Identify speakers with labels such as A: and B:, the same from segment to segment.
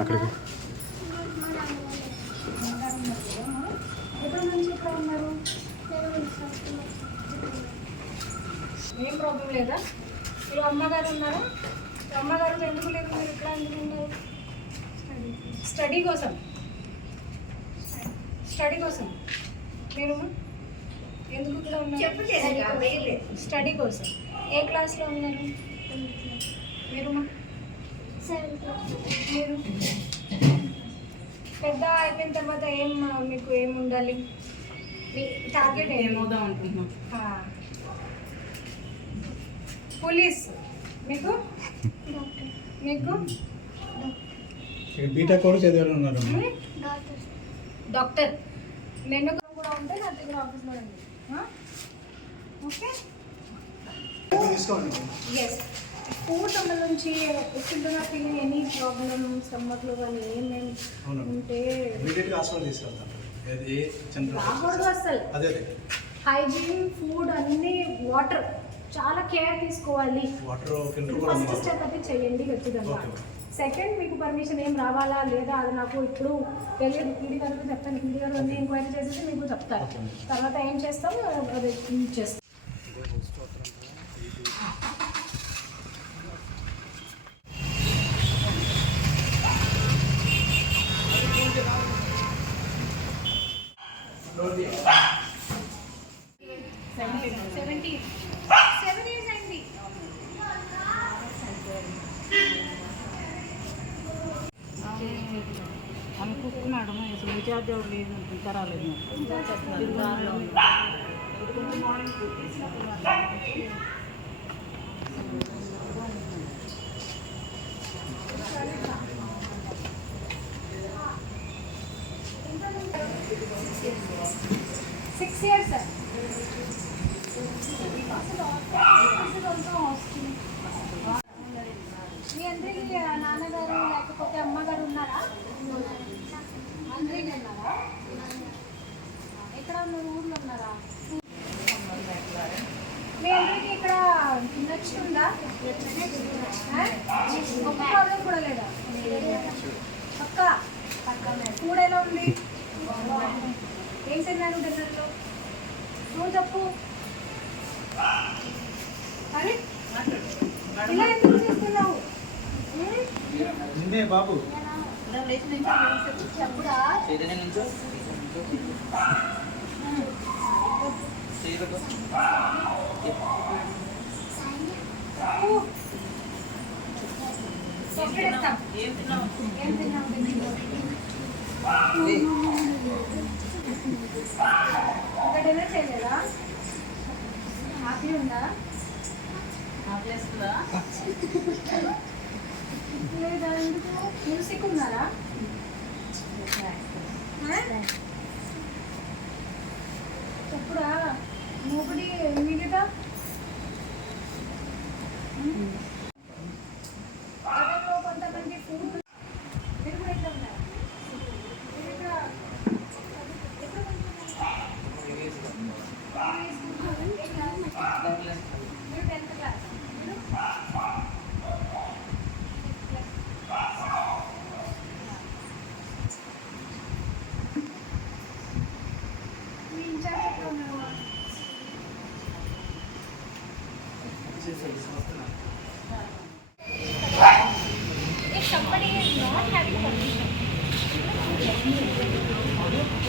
A: అక్కడికి.
B: ఏం ప్రాబ్లం లేదా? మీరు అమ్మగారు ఉన్నారా? మీ అమ్మగారు ఎందుకు లేదు మీరు ఇక్కడ ఎందుకు ఉన్నారు స్టడీ కోసం. స్టడీ కోసం. మీరు ఎందుకు ఇక్కడ ఉన్నారు? స్టడీ కోసం. ఏ క్లాస్లో ఉన్నారు? మీరు మీరు పెద్ద అయిపోయిన తర్వాత ఏం మీకు ఏం ఉండాలి? మీ టార్గెట్
C: ఏమవుదాం అనుకుంటున్నాం?
B: పోలీస్ మీకు? మీకు?
D: బీటెక్ కూడా చదివారు ఉన్నారు?
B: డాక్టర్. నేను కూడా ఉంటే నా దగ్గర ఆఫీస్లో ఉంది. ఓకే?
D: తీసుకోండి
B: ఎస్ ఫుడ్ సంబంధించి వచ్చింటున్న ఫీలింగ్ ఎనీ ప్రాబ్లమ్ స్టమక్లో కానీ ఏమేమి. ఉంటే
D: ఇమీడియట్గా హాస్పిటల్ తీసుకెళ్తాను ఏది ఏ చంద్ర
B: రాకూడదు అసలు
D: అదే అదే.
B: హైజీన్ ఫుడ్ అన్ని వాటర్ చాలా కేర్ తీసుకోవాలి. ఫస్ట్ స్టెప్ అయితే చేయండి ఖచ్చితంగా. సెకండ్ మీకు పర్మిషన్ ఏం రావాలా లేదా అది నాకు ఇప్పుడు తెలియదు. పీడి గారికి చెప్తాను పీడి గారు ఎంక్వైరీ చేసేసి మీకు చెప్తారు. తర్వాత ఏం చేస్తాం అది చేస్తాం.
C: మరి అసలు రీఛార్జ్ ఎవరు లేదు ఇంకా రాలేదు
B: సిక్స్ ఇయర్స్ మీ ఆ? ఒక్క ప్రాబ్లం కూడా లేదా? పక్క? ఫుడ్ ఎలా ఉంది? ఏం తిన్నారు డిన్నర్లో నువ్వు చెప్పు. అరే ఇలా ఎందుకు చేస్తున్నావు?
D: నిన్నే బాబు.
B: చెప్పురా చెప్పు. చాక్లెట్ ఇస్తాం.
C: ఏం తిన్నావు
B: ఏం తిన్నావు డిన్నర్లో? ఇంకా డిన్నర్ చేయలేదా? హ్యాపీ ఉందా? లేదా ఎందుకు? మ్యూజిక్ ఉన్నారా?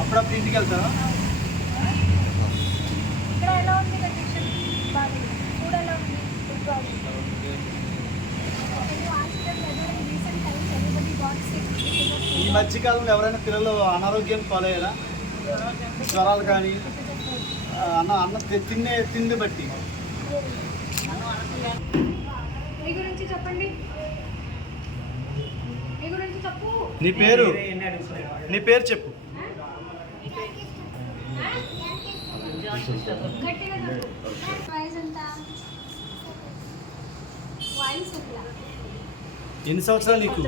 B: అప్పుడప్పుడు ఇంటికి వెళ్తారా ఇక్కడ ఎలా ఉంది కండిషన్ బాగుంది. కూడా ఎలా
D: ఉంది? ఫుడ్ బాగుంది. ఈ మధ్యకాలంలో ఎవరైనా పిల్లలు అనారోగ్యం పాలయ్యారా? జ్వరాలు కానీ అన్న అన్న తి- తినే తిండి బట్టి.
B: మీ గురించి చెప్పండి. మీ గురించి చెప్పు.
D: నీ పేరు? నీ పేరు చెప్పు.
B: గట్టిగా చెప్పు.
A: వయసు ఎంత వయసు ఎంత
D: ఎన్ని సంవత్సరాలు నీకు?